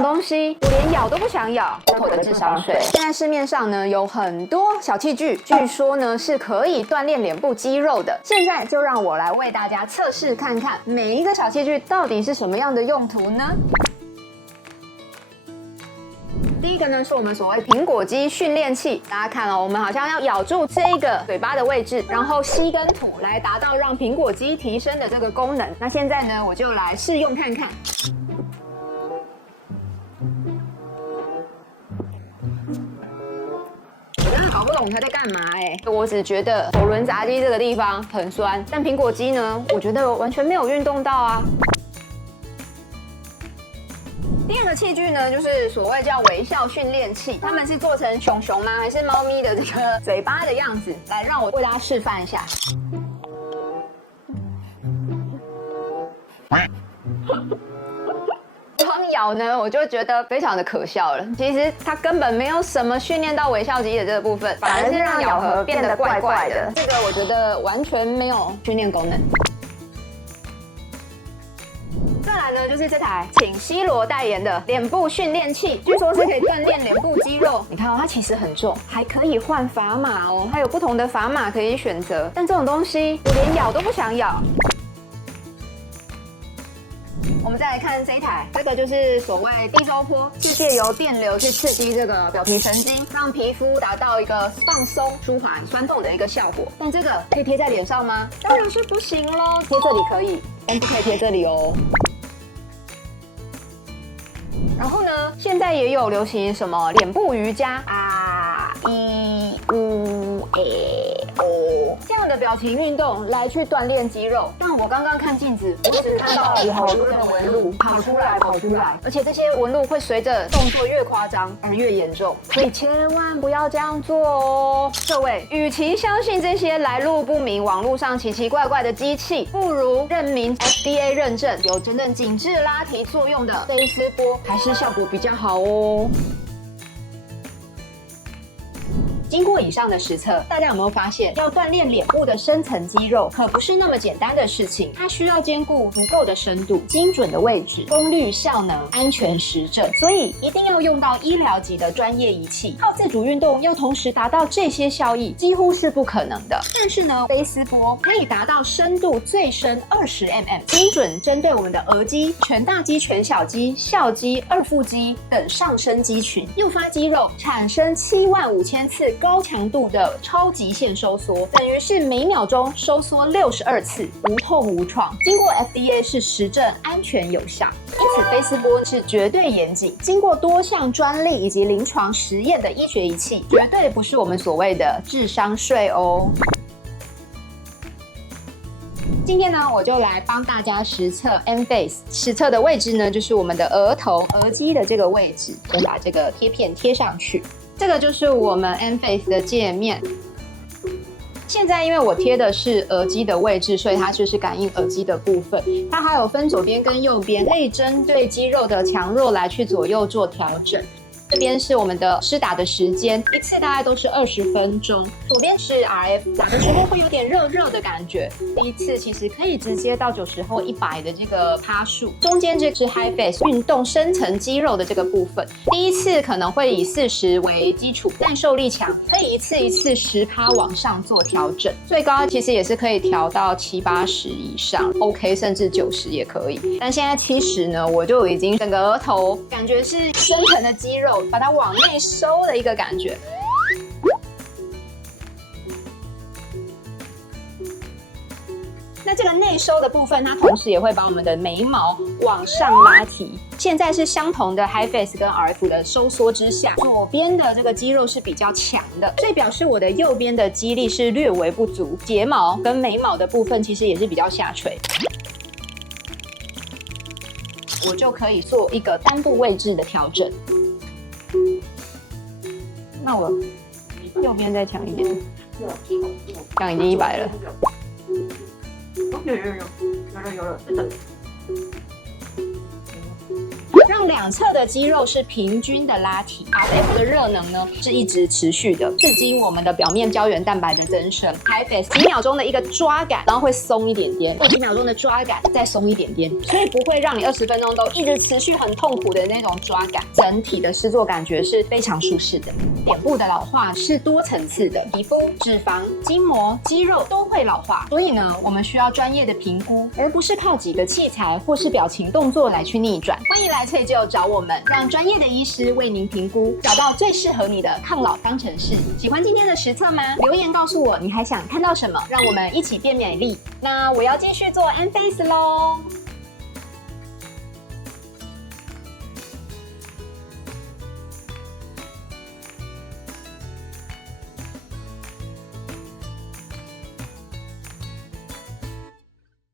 种东西我连咬都不想咬，我的智商税。现在市面上呢有很多小器具，据说呢是可以锻炼脸部肌肉的。现在就让我来为大家测试看看，每一个小器具到底是什么样的用途呢？第一个呢是我们所谓苹果肌训练器，大家看哦，我们好像要咬住这个嘴巴的位置，然后吸跟吐来达到让苹果肌提升的这个功能。那现在呢，我就来试用看看。我真的搞不懂它在干嘛我只觉得口轮匝肌这个地方很酸，但苹果肌呢，我觉得完全没有运动到啊。第二个器具呢，就是所谓叫微笑训练器，他们是做成熊熊吗？还是猫咪的这个嘴巴的样子？来，让我为大家示范一下。光咬呢，我就觉得非常的可笑了。其实它根本没有什么训练到微笑肌的这个部分，反而是让咬合变得怪怪的。这个我觉得完全没有训练功能。再来呢，就是这台请 C 罗代言的脸部训练器，据说是可以锻炼脸部肌肉。你看哦，它其实很重，还可以换砝码哦，它有不同的砝码可以选择。但这种东西我连咬都不想咬。我们再来看这一台，这个就是所谓低周波，是借由电流去刺激这个表皮神经，让皮肤达到一个放松、舒缓酸痛的一个效果。但这个可以贴在脸上吗？当然是不行咯，贴这里可以，但不可以贴这里哦。然后呢，现在也有流行什么脸部瑜伽这样的表情运动来去锻炼肌肉。但我刚刚看镜子，我只看到有好多的纹路跑出来，而且这些纹路会随着动作越夸张而越严重，所以千万不要这样做哦。各位，与其相信这些来路不明、网络上奇奇怪怪的机器，不如认明 FDA 认证有真正紧致拉提作用的菲斯波，还是效果比较好哦。经过以上的实测，大家有没有发现，要锻炼脸部的深层肌肉可不是那么简单的事情？它需要兼顾足够的深度、精准的位置、功率、效能、安全实证，所以一定要用到医疗级的专业仪器。靠自主运动要同时达到这些效益，几乎是不可能的。但是呢，菲斯波可以达到深度最深20mm，精准针对我们的额肌、全大肌、全小肌、笑肌、二腹肌等上身肌群，诱发肌肉产生75000次高强度的超极限收缩，等于是每秒钟收缩62次，无痛无创。经过 FDA 是实证安全有效，因此菲斯波是绝对严谨，经过多项专利以及临床实验的医学仪器，绝对不是我们所谓的智商税哦。今天呢，我就来帮大家实测 M-Face， 实测的位置呢，就是我们的额头、额肌的这个位置，先把这个贴片贴上去。这个就是我们 M-Face 的界面。现在因为我贴的是额肌的位置，所以它就是感应额肌的部分。它还有分左边跟右边，可以针对肌肉的强弱来去左右做调整。这边是我们的施打的时间，一次大概都是20分钟。左边是 RF， 打的时候会有点热热的感觉。第一次其实可以直接到90或100的这个趴数。中间这是 High Face 运动深层肌肉的这个部分。第一次可能会以40为基础，耐受力强，可以一次10%往上做调整。最高其实也是可以调到70、80以上 ，OK， 甚至90也可以。但现在70呢，我就已经整个额头感觉是深层的肌肉。把它往内收的一个感觉。那这个内收的部分，它同时也会把我们的眉毛往上拉提。现在是相同的 High Face 跟 RF 的收缩之下，左边的这个肌肉是比较强的，所以表示我的右边的肌力是略微不足，睫毛跟眉毛的部分其实也是比较下垂。我就可以做一个单部位置的调整。那我右边再强一点，这样已经100了。有，真的。让两侧的肌肉是平均的拉提，把背后的热能呢是一直持续的，刺激我们的表面胶原蛋白的增生。HyFace 几秒钟的一个抓感，然后会松一点点，或几秒钟的抓感再松一点点，所以不会让你20分钟都一直持续很痛苦的那种抓感。整体的施作感觉是非常舒适的。脸部的老化是多层次的，皮肤、脂肪、筋膜、肌肉都会老化，所以呢，我们需要专业的评估，而不是靠几个器材或是表情动作来去逆转。欢迎来萃就找我们，让专业的医师为您评估，找到最适合你的抗老方程式。喜欢今天的实测吗？留言告诉我你还想看到什么，让我们一起变美丽。那我要继续做 M Face 咯。